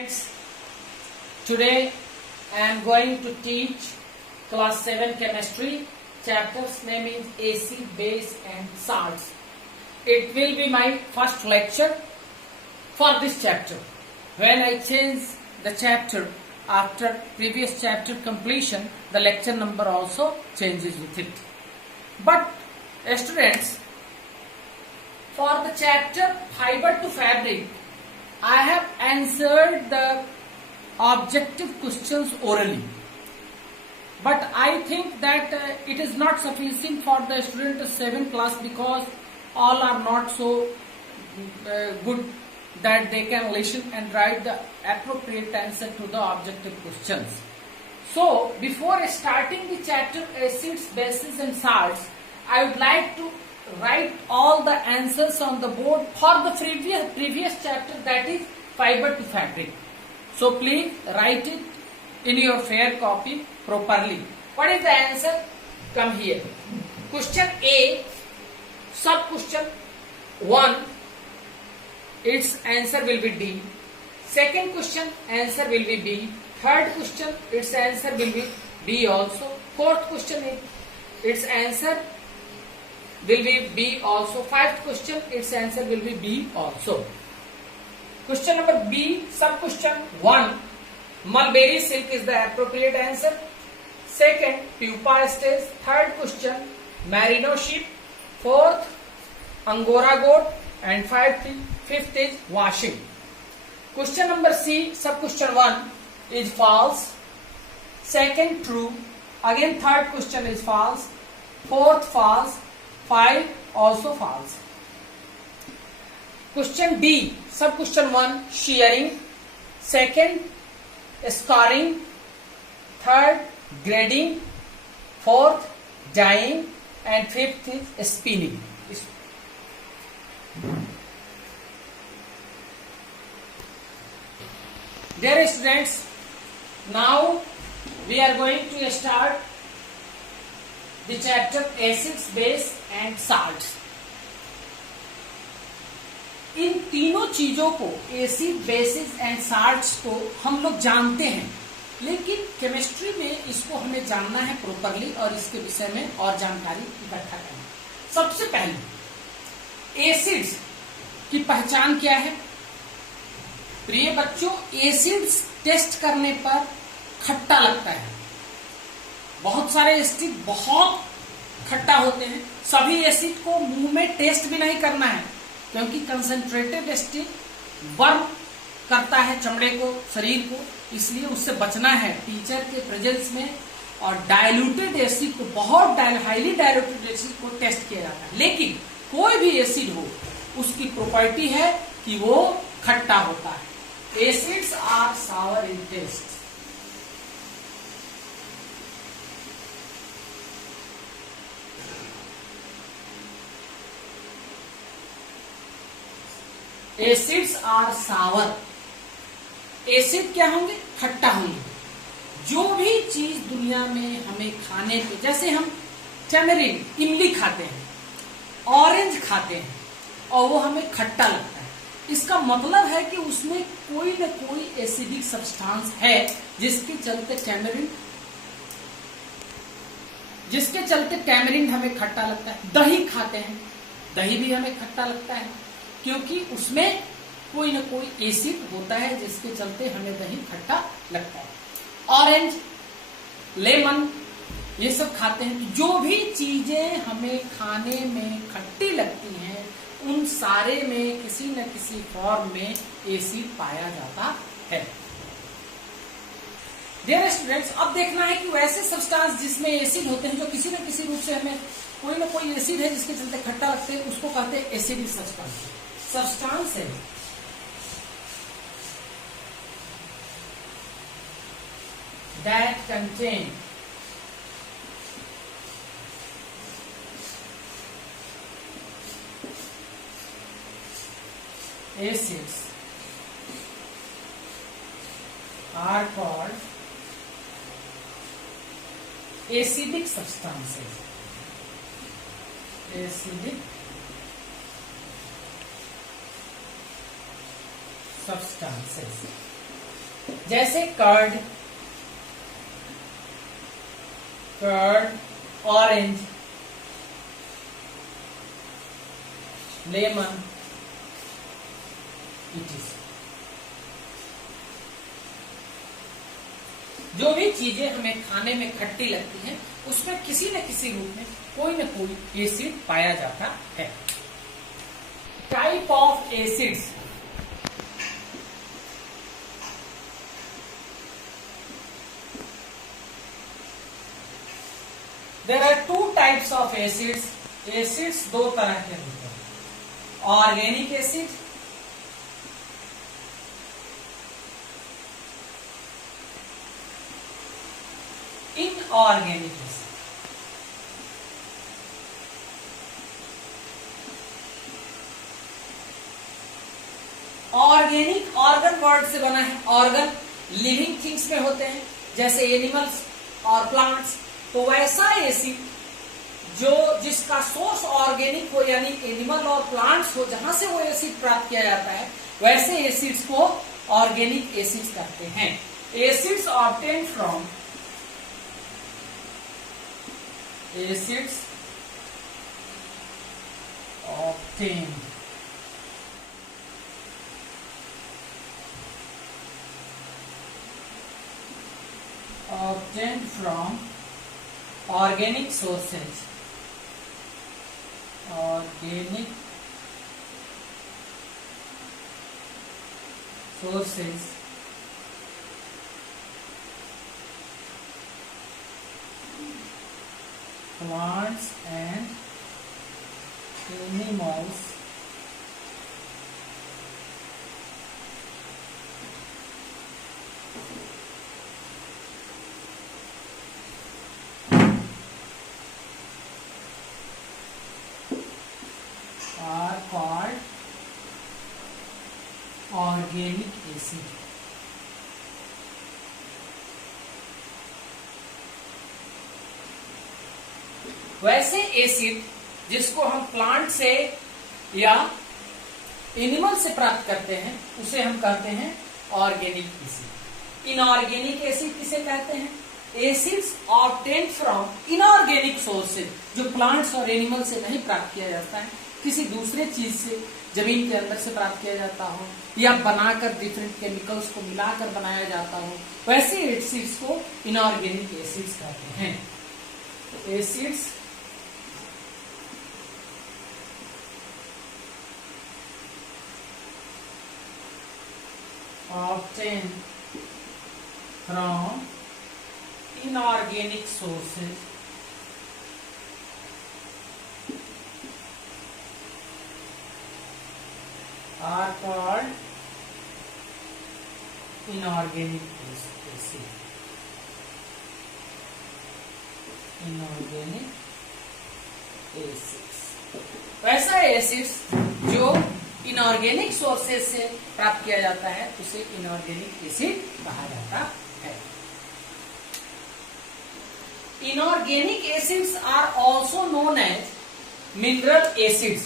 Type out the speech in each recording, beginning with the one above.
Friends, today I am going to teach class 7 chemistry. Chapter's name is acid, base and salts. It will be my first lecture for this chapter. When I change the chapter after previous chapter completion, the lecture number also changes with it. But students, for the chapter fiber to fabric, I have answered the objective questions orally, but I think that it is not sufficient for the student 7 class because all are not so good that they can listen and write the appropriate answer to the objective questions. So before starting the chapter acids, bases and salts, I would like to write all the answers on the board for the previous chapter, that is fiber to fabric. So please write it in your fair copy properly. What is the answer? Come here. Question A, sub question 1, its answer will be D. Second question, answer will be B. Third question, its answer will be B also. Fourth question, its answer will be B also. Fifth question, its answer will be B also. Question number B, sub question 1, mulberry silk is the appropriate answer. Second, pupa stage. Third question, merino sheep. Fourth, angora goat. And fifth is washing. Question number C, sub question 1 is false. Second, true. Again third question is false. Fourth, false. 5 also false. Question D, sub question 1, shearing. Second, scoring. Third, grading. Fourth, dyeing. And fifth is spinning. Dear students, now we are going to start the chapter acids, base and salts. इन तीनों चीजों को, acid, basis and salts को हम लोग जानते हैं, लेकिन chemistry में इसको हमें जानना है प्रॉपरली और इसके विषय में और जानकारी इकट्ठा करना। सबसे पहले एसिड्स की पहचान क्या है? प्रिय बच्चों, एसिड्स टेस्ट करने पर खट्टा लगता है। बहुत सारे एसिड बहुत खट्टा होते हैं। सभी एसिड को मुंह में टेस्ट भी नहीं करना है, क्योंकि कंसंट्रेटेड एसिड बर्न करता है चमड़े को, शरीर को, इसलिए उससे बचना है टीचर के प्रेजेंस में। और डाइल्यूटेड एसिड को, बहुत हाईली डाइल्यूटेड एसिड को टेस्ट किया जाता है। लेकिन कोई भी एसिड हो, उसकी प्रॉपर्टी है कि वो खट्टा होता है। Acids are sour in taste. Acids are sour. Acid क्या होंगे? खट्टा होंगे। जो भी चीज दुनिया में हमें खाने पे, जैसे हम टैमरिन, इमली खाते हैं, ऑरेंज खाते हैं और वो हमें खट्टा लगता है, इसका मतलब है कि उसमें कोई न कोई एसिडिक सब्सटेंस है जिसके चलते टैमरिन हमें खट्टा लगता है। दही खाते हैं, दही भी हमें खट्टा लगता है क्योंकि उसमें कोई न कोई एसिड होता है जिसके चलते हमें दही खट्टा लगता है। ऑरेंज, लेमन, ये सब खाते हैं। जो भी चीजें हमें खाने में खट्टी लगती हैं, उन सारे में किसी न किसी फॉर्म में एसिड पाया जाता है। डियर स्टूडेंट्स, अब देखना है कि वैसे सब्सटेंस जिसमें एसिड होते हैं, जो किसी न किसी रूप से हमें कोई न कोई एसिड है जिसके चलते खट्टा लगते हैं, उसको कहते हैं एसिडिक सब्सटेंस है that contain acids are called acidic substances. Acidic substances. जैसे कर्ड, ऑरेंज, लेमन, etc. जो भी चीजें हमें खाने में खट्टी लगती हैं, उसमें किसी न किसी रूप में कोई न कोई एसिड पाया जाता है। Type of acids, there are two types of acids. Acids दो तरह के होते हैं, organic acid, inorganic acid. Organic organ word से बना है। ऑर्गन लिविंग थिंग्स में होते हैं, जैसे एनिमल्स और प्लांट्स। तो वैसा एसिड जो जिसका सोर्स ऑर्गेनिक हो, यानी एनिमल और प्लांट्स हो, जहां से वो एसिड प्राप्त किया जाता है, वैसे एसिड्स को ऑर्गेनिक एसिड्स कहते हैं। Acids obtain from acids obtained from organic sources, plants and animals are called organic acid. वैसे एसिड जिसको हम प्लांट से या एनिमल से प्राप्त करते हैं, उसे हम कहते हैं ऑर्गेनिक एसिड। इनऑर्गेनिक एसिड किसे कहते हैं? Acids obtained from inorganic sources, जो प्लांट्स और एनिमल से नहीं प्राप्त किया जाता है, किसी दूसरे चीज से, जमीन के अंदर से प्राप्त किया जाता हो, या बनाकर डिफरेंट केमिकल्स को मिलाकर बनाया जाता हो, वैसे एसिड्स को इनऑर्गेनिक एसिड्स कहते हैं। तो acids obtained from inorganic sources are called inorganic acid. Inorganic acids. वैसा एसिड्स जो इनऑर्गेनिक सोर्सेज से प्राप्त किया जाता है, उसे इनऑर्गेनिक एसिड कहा जाता है। Inorganic acids are also known as mineral acids.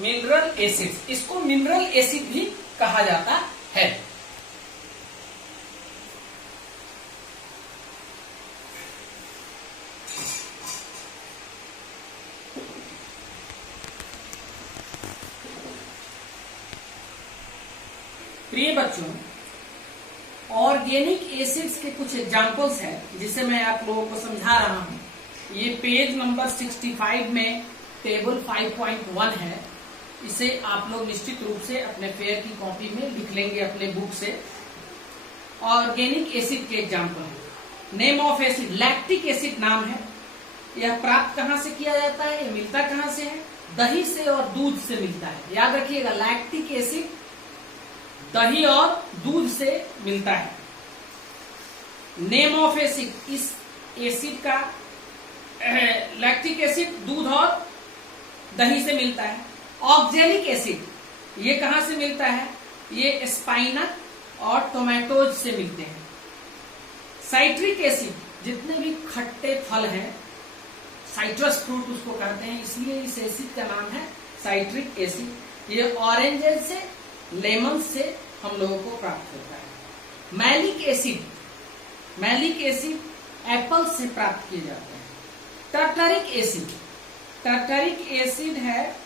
Mineral acids, इसको मिनरल एसिड भी कहा जाता है। प्रिय बच्चों, ऑर्गेनिक एसिड्स के कुछ एग्जांपल्स हैं जिसे मैं आप लोगों को समझा रहा हूं। ये पेज नंबर 65 में टेबल 5.1 है। इसे आप लोग निश्चित रूप से अपने फेयर की कॉपी में लिख लेंगे अपने बुक से। ऑर्गेनिक एसिड के example. Name of acid, lactic acid नाम है। यह प्राप्त कहां से किया जाता है, यह मिलता कहां से है? दही से और दूध से मिलता है। याद रखिएगा, लैक्टिक एसिड दही और दूध से मिलता है। नेम ऑफ एसिड, इस एसिड का लैक्टिक एसिड दूध और दही से मिलता है। ऑक्जेलिक एसिड, ये कहां से मिलता है? ये स्पाइनक और टोमेटोज से मिलते हैं। साइट्रिक एसिड, जितने भी खट्टे फल हैं, साइट्रस फ्रूट उसको कहते हैं, इसलिए इस एसिड का नाम है साइट्रिक एसिड। ये ऑरेंजेस से, लेमन से हम लोगों को प्राप्त होता है। मैलिक एसिड एप्पल से प्राप्त किए जाते हैं। टर्टरिक एसिड है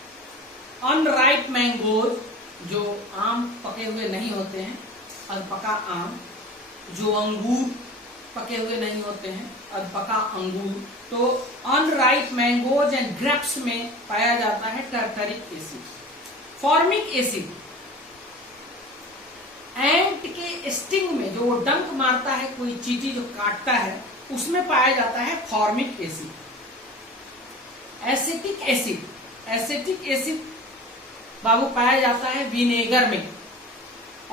अनराइप मैंगोज, जो आम पके हुए नहीं होते हैं, अधपका आम, जो अंगूर पके हुए नहीं होते हैं, अधपका अंगूर, तो अनराइप मैंगोज एंड ग्रेप्स में पाया जाता है टर्टरिक एसिड। फॉर्मिक एसिड एंट के स्टिंग में, जो डंक मारता है, कोई चींटी जो काटता है, उसमें पाया जाता है फॉर्मिक एसिड। एसिटिक एसिड बाबू पाया जाता है विनेगर में।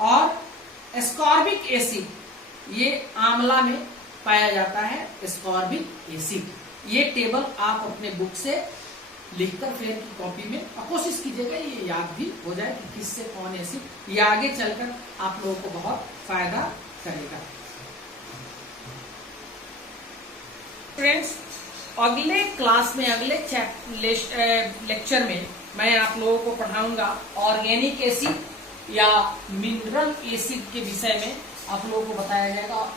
और एस्कॉर्बिक एसिड ये आंवला में पाया जाता है, एस्कॉर्बिक एसिड। ये टेबल आप अपने बुक से लिखकर फेयर की कॉपी में, और कोशिश कीजिएगा ये याद भी हो जाए कि किससे कौन एसिड, ये आगे चलकर आप लोगों को बहुत फायदा करेगा। फ्रेंड्स, अगले क्लास में, अगले लेक्चर में मैं आप लोगों को पढ़ाऊंगा ऑर्गेनिक एसिड या मिनरल एसिड के विषय में। आप लोगों को बताया जाएगा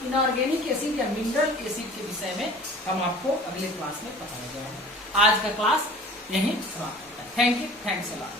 इनऑर्गेनिक एसिड या मिनरल एसिड के विषय में हम आपको अगले क्लास में बताया जाएगा। आज का क्लास यहीं समाप्त होता है। Thank you, thanks a lot.